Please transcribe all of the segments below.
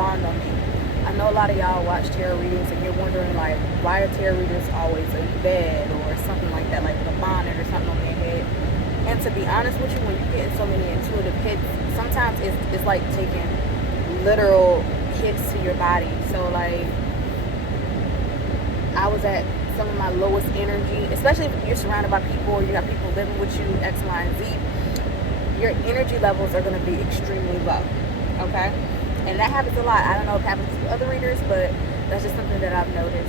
dawned on me. I know a lot of y'all watch tarot readings and you're wondering, like, why are tarot readers always in bed or something like that, like with a bonnet or something on their head. And to be honest with you, when you get in so many intuitive hits, sometimes it's like taking literal hits to your body. So like, I was at some of my lowest energy, especially if you're surrounded by people or you got people living with you, X, Y, and Z. Your energy levels are going to be extremely low, okay? And that happens a lot. I don't know if it happens to other readers, but that's just something that I've noticed.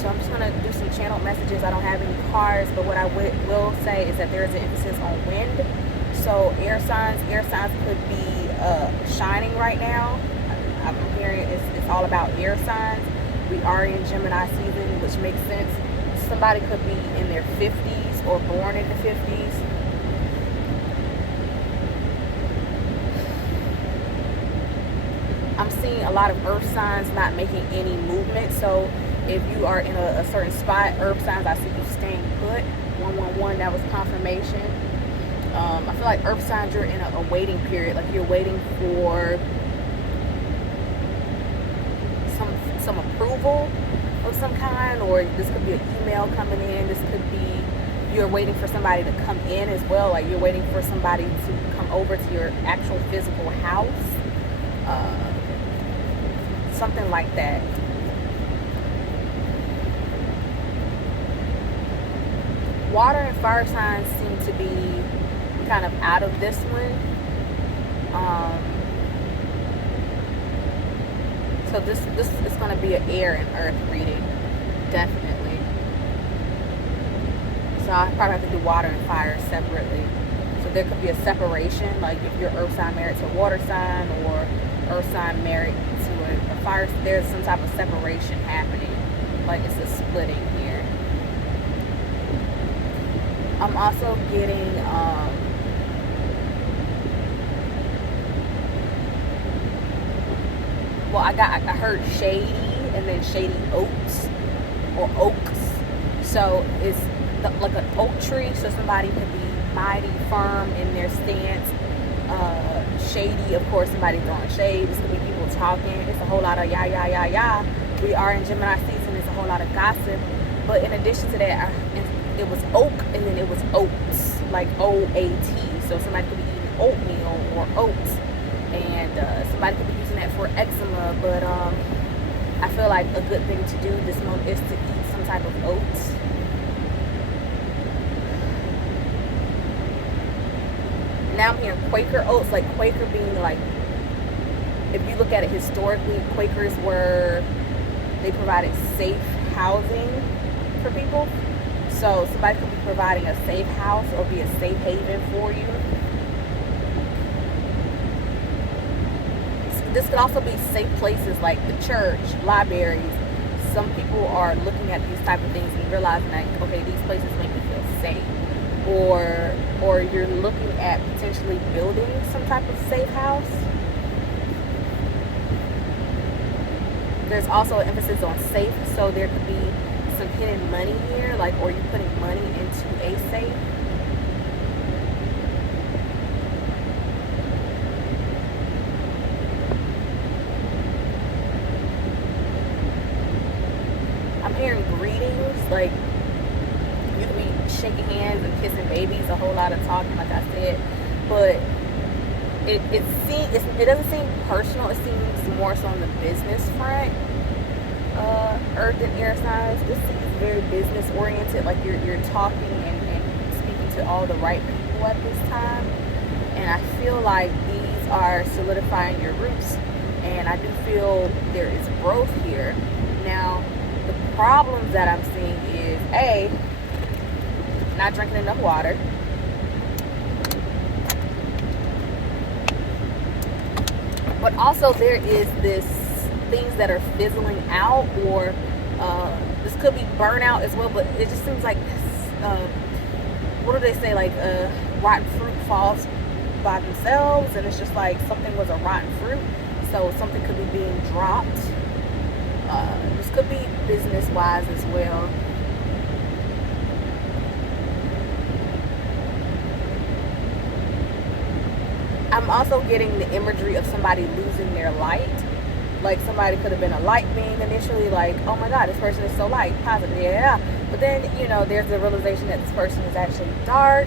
So I'm just going to do some channeled messages. I don't have any cards, but what I will say is that there is an emphasis on wind. So air signs could be shining right now. I'm hearing it's all about air signs. We are in Gemini season, which makes sense. Somebody could be in their 50s or born in the 50s. I'm seeing a lot of earth signs not making any movement. So if you are in a certain spot, earth signs, I see you staying put. 111, that was confirmation. I feel like earth signs, you're in a waiting period. Like you're waiting for some approval of some kind, or this could be an email coming in. This could be you're waiting for somebody to come in as well. Like you're waiting for somebody to come over to your actual physical house. Something like that. Water and fire signs seem to be kind of out of this one. So this is going to be an air and earth reading, definitely. So I probably have to do water and fire separately. So there could be a separation, like if you're earth sign married to a water sign, or earth sign married to a fire, there's some type of separation happening, like it's a splitting here. I'm also getting I heard shady and then shady oaks or oaks. So it's like an oak tree, so somebody could be mighty firm in their stance. Shady, of course, somebody throwing shade. This could be people talking. It's a whole lot of yah. We are in Gemini season. It's a whole lot of gossip. But in addition to that, it was oak and then it was oats, like O-A-T. So somebody could be eating oatmeal or oats, and somebody could be using that for eczema. But I feel like a good thing to do this month is to eat some type of oats. Now I'm hearing Quaker oats, like Quaker being like, if you look at it historically, Quakers were, they provided safe housing for people. So somebody could be providing a safe house or be a safe haven for you. This could also be safe places like the church, libraries. Some people are looking at these type of things and realizing that, okay, these places make me feel safe. Or you're looking at potentially building some type of safe house. There's also an emphasis on safe, so there could be some hidden money here, like, or you putting money into a safe. I'm hearing greetings, like you could be shaking hands and kissing babies, a whole lot of talking, like I said, but it doesn't seem personal. It seems more so on the business front. Earth and air signs, this seems very business oriented, like you're talking and speaking to all the right people at this time. And I feel like these are solidifying your roots, and I do feel there is growth here. Now the problems that I'm seeing is A, not drinking enough water. But also there is this things that are fizzling out, or this could be burnout as well, but it just seems like what do they say, like rotten fruit falls by themselves, and it's just like something was a rotten fruit, so something could be being dropped. This could be business wise as well. I'm also getting the imagery of somebody losing their light. Like somebody could have been a light being initially, like, oh my God, this person is so light, positive, yeah. But then, there's the realization that this person is actually dark.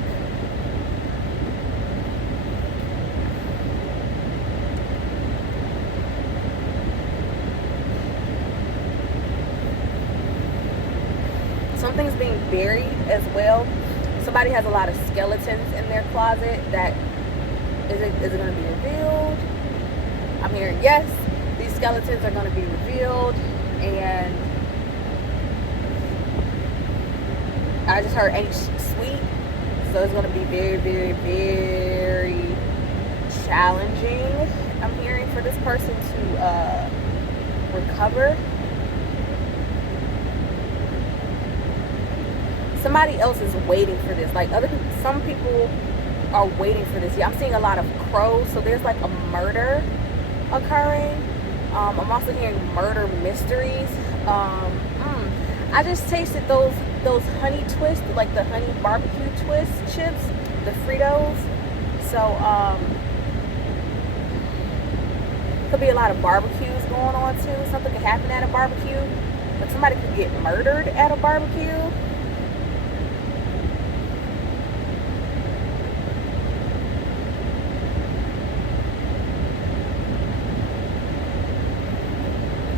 Something's being buried as well. Somebody has a lot of skeletons in their closet. That is it going to be revealed? I'm hearing yes. These skeletons are going to be revealed, and I just heard ain't sweet, so it's going to be very, very, very challenging. I'm hearing for this person to recover. Somebody else is waiting for this. Like some people are waiting for this. Yeah, I'm seeing a lot of crows, so there's like a murder occurring. I'm also hearing murder mysteries. I just tasted those honey twists, like the honey barbecue twist chips, the Fritos. So could be a lot of barbecues going on too. Something could happen at a barbecue. Like somebody could get murdered at a barbecue.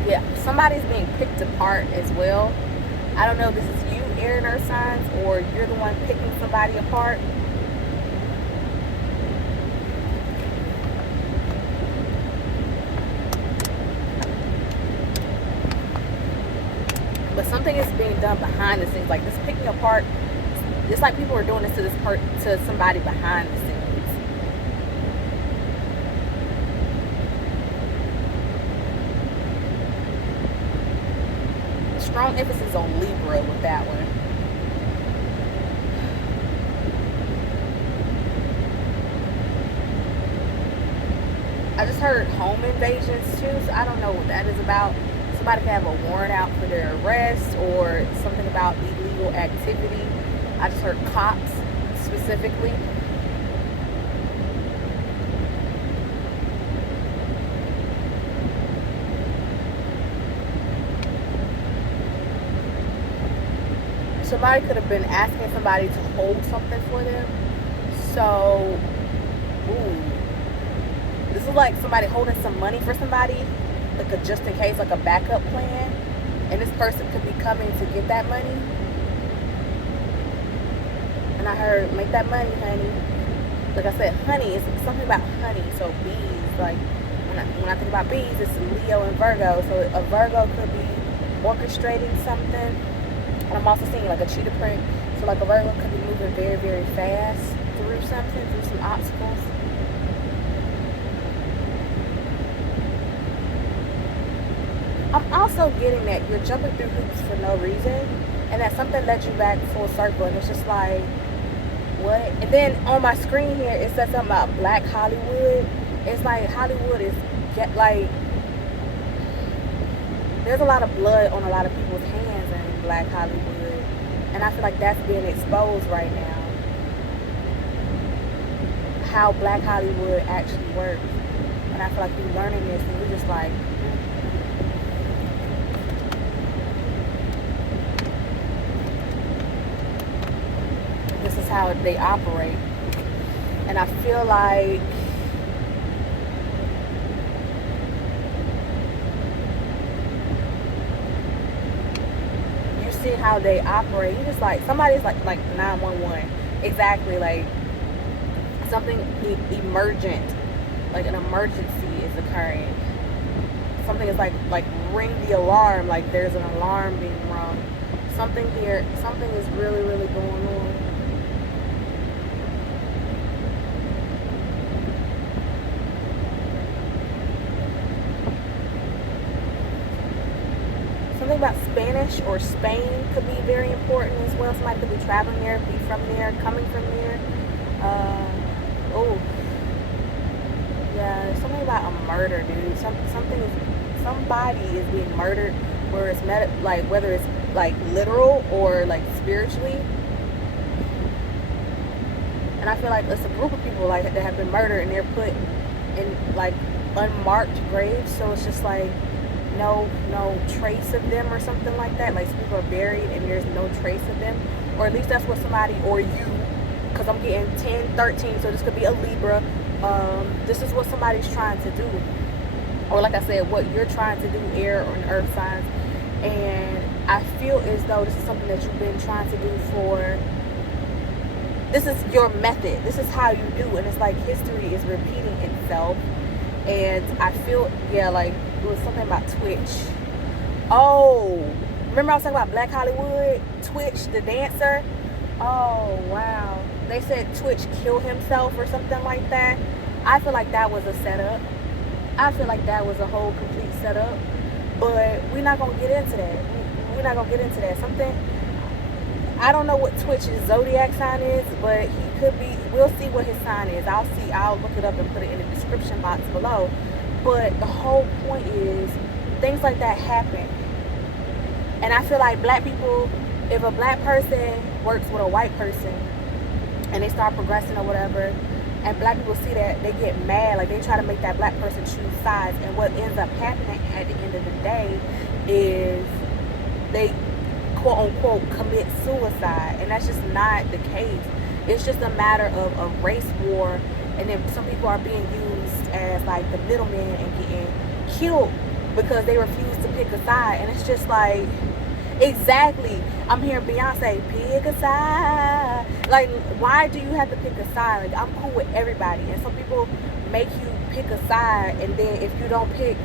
Yeah, somebody's being picked apart as well. I don't know if this is you, air and earth signs, or you're the one picking somebody apart. But something is being done behind the scenes. Like this picking apart, it's like people are doing this to somebody behind the scenes. Strong emphasis on Libra with that one. I just heard home invasions too, so I don't know what that is about. Somebody can have a warrant out for their arrest or something about illegal activity. I just heard cops specifically. Somebody could have been asking somebody to hold something for them. So, this is like somebody holding some money for somebody, like a just in case, like a backup plan. And this person could be coming to get that money. And I heard, make that money, honey. Like I said, honey, it's something about honey. So bees, like when I think about bees, it's Leo and Virgo. So a Virgo could be orchestrating something. And I'm also seeing like a cheetah print. So like a Virgo could be moving very, very fast through something, through some obstacles. I'm also getting that you're jumping through hoops for no reason. And that something led you back full circle. And it's just like, what? And then on my screen here, it says something about Black Hollywood. It's like Hollywood is, there's a lot of blood on a lot of people's hands in Black Hollywood. And I feel like that's being exposed right now. How Black Hollywood actually works. And I feel like you're learning this and you're just like, this is how they operate. And I feel like you see how they operate. You just like, somebody's like 911. Exactly, like something emergent, like an emergency is occurring. Something is like ring the alarm, like there's an alarm being rung. Something here, something is really, really going on. Something about Spanish or Spain could be very important as well. Somebody could be traveling there, be from there, coming from there. Yeah, something about a murder, dude. Somebody is being murdered, where it's whether it's like literal or like spiritually. And I feel like it's a group of people like that have been murdered, and they're put in like unmarked graves. So it's just like no trace of them or something like that. Like some people are buried and there's no trace of them, or at least that's what somebody, or you, because I'm getting 10, 13, so this could be a Libra. This is what somebody's trying to do, or like I said, what you're trying to do, air or earth signs. And I feel as though this is something that you've been trying to do for, this is your method, this is how you do, and it's like history is repeating itself. And I feel, yeah, like it was something about Twitch. Oh, remember I was talking about Black Hollywood? Twitch, the dancer? Oh, wow. They said Twitch killed himself or something like that. I feel like that was a setup. I feel like that was a whole complete setup. But we're not going to get into that. We're not going to get into that. Something, I don't know what Twitch's zodiac sign is, but he could be, we'll see what his sign is. I'll look it up and put it in the description box below. But the whole point is, things like that happen. And I feel like black people, if a black person works with a white person and they start progressing or whatever, and black people see that, they get mad. Like they try to make that black person choose sides. And what ends up happening at the end of the day is they quote unquote commit suicide. And that's just not the case. It's just a matter of a race war. And then some people are being used as like the middlemen and getting killed because they refuse to pick a side. And it's just like, exactly, I'm hearing Beyonce, pick a side. Like, why do you have to pick a side? Like, I'm cool with everybody. And some people make you pick a side, and then if you don't pick,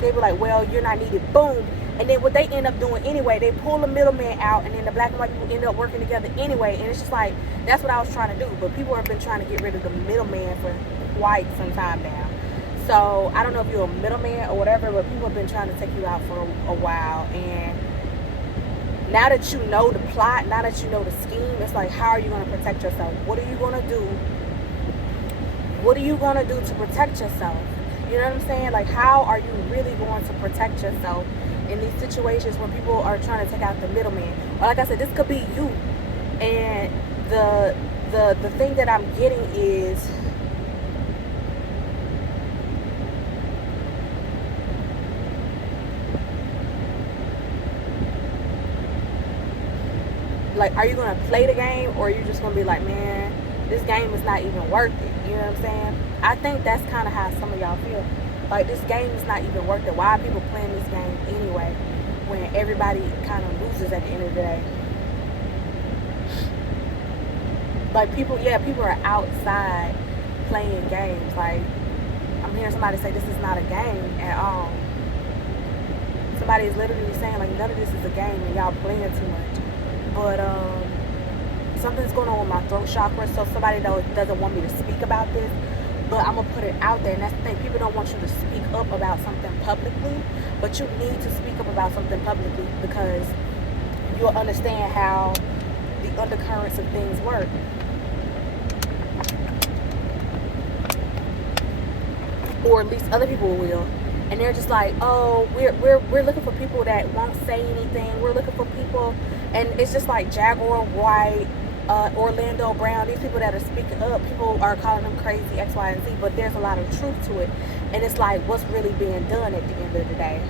they be like, well, you're not needed. Boom. And then what they end up doing anyway, they pull the middleman out, and then the black and white people end up working together anyway. And it's just like, that's what I was trying to do. But people have been trying to get rid of the middleman for quite some time now. So I don't know if you're a middleman or whatever, but people have been trying to take you out for a while. And now that you know the plot, now that you know the scheme, it's like, how are you going to protect yourself? What are you going to do? What are you going to do to protect yourself? You know what I'm saying? Like, how are you really going to protect yourself in these situations when people are trying to take out the middleman? Or like I said, this could be you. And the thing that I'm getting is, like, are you going to play the game, or are you just going to be like, man, this game is not even worth it? You know what I'm saying? I think that's kind of how some of y'all feel. Like, this game is not even worth it. Why are people playing this game anyway when everybody kind of loses at the end of the day? Like, people are outside playing games. Like, I'm hearing somebody say this is not a game at all. Somebody is literally saying, like, none of this is a game and y'all playing too much. But something's going on with my throat chakra, so somebody doesn't want me to speak about this, but I'm gonna put it out there. And that's the thing, people don't want you to speak up about something publicly, but you need to speak up about something publicly, because you'll understand how the undercurrents of things work. Or at least other people will. And they're just like, oh, we're looking for people that won't say anything. We're looking for people, and it's just like Jaguar White, Orlando Brown, these people that are speaking up, people are calling them crazy, X, Y, and Z, but there's a lot of truth to it. And it's like, what's really being done at the end of the day?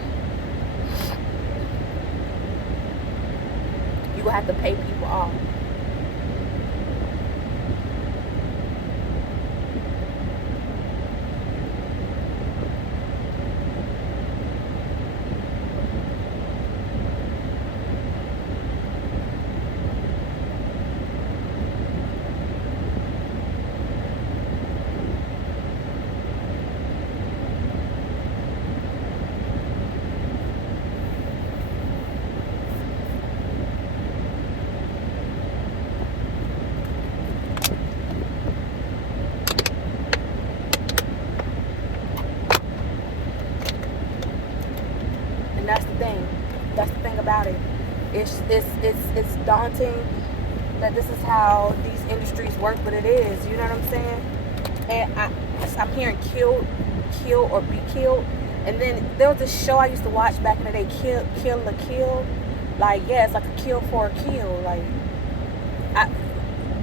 You will have to pay people off. That's the thing. That's the thing about it. It's daunting that this is how these industries work, but it is. You know what I'm saying? And I'm hearing kill or be killed. And then there was this show I used to watch back in the day, Kill la Kill. Like, yeah, it's like a kill for a kill. Like,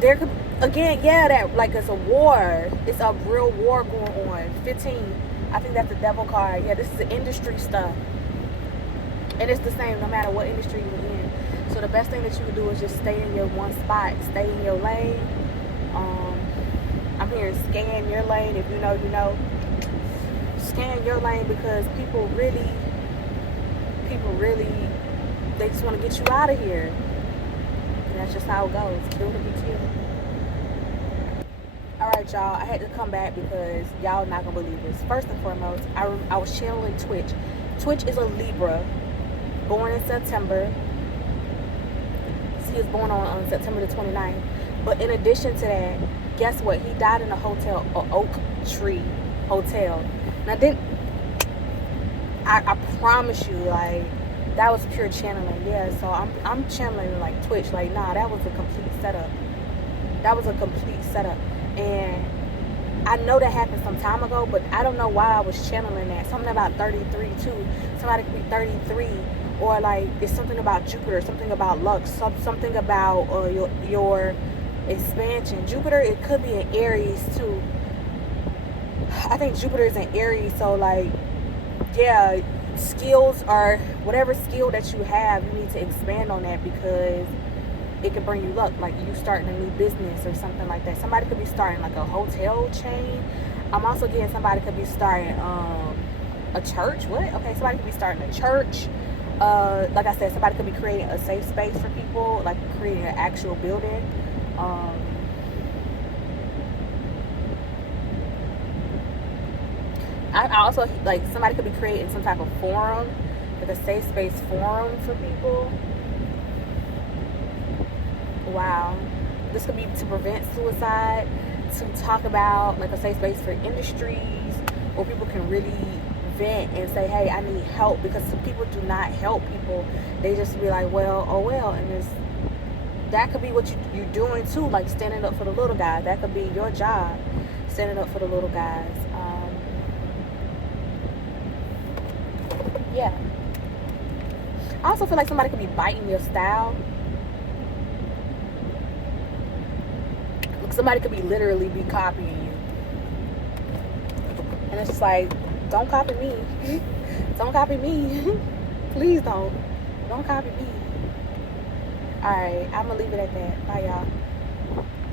there could, again, yeah, that like it's a war. It's a real war going on. 15. I think that's the devil card. Yeah, this is the industry stuff. And it's the same no matter what industry you're in. So the best thing that you can do is just stay in your one spot. Stay in your lane. I'm hearing scan your lane. If you know, you know. Scan your lane, because people really, they just want to get you out of here. And that's just how it goes. Kill to be killed. Alright, y'all. I had to come back because y'all not going to believe this. First and foremost, I was channeling Twitch. Twitch is a Libra. Born in September. He was born on September the 29th. But in addition to that, guess what? He died in a hotel, a Oak Tree Hotel. Now, I promise you, like, that was pure channeling. Yeah, so I'm channeling like Twitch. Like, nah, that was a complete setup. That was a complete setup. And I know that happened some time ago, but I don't know why I was channeling that. Something about 33 too. Somebody could be 33, or like it's something about Jupiter, something about luck, something about your expansion. Jupiter, it could be in Aries too. I think Jupiter is in Aries, so like, yeah, skills are whatever skill that you have, you need to expand on that, because it could bring you luck. Like you starting a new business or something like that. Somebody could be starting like a hotel chain. I'm also getting somebody could be starting a church. What? Okay, somebody could be starting a church. Like I said, somebody could be creating a safe space for people, like creating an actual building. I also, like, somebody could be creating some type of forum, like a safe space forum for people. Wow. This could be to prevent suicide, to talk about like a safe space for industries where people can really vent and say, hey, I need help, because some people do not help people. They just be like, well, oh well. And that could be what you're doing too, like standing up for the little guys. That could be your job, standing up for the little guys. Yeah. I also feel like somebody could be biting your style. Somebody could be literally be copying you. And it's just like, don't copy me. Don't copy me. Please don't. Don't copy me. Alright, I'm going to leave it at that. Bye, y'all.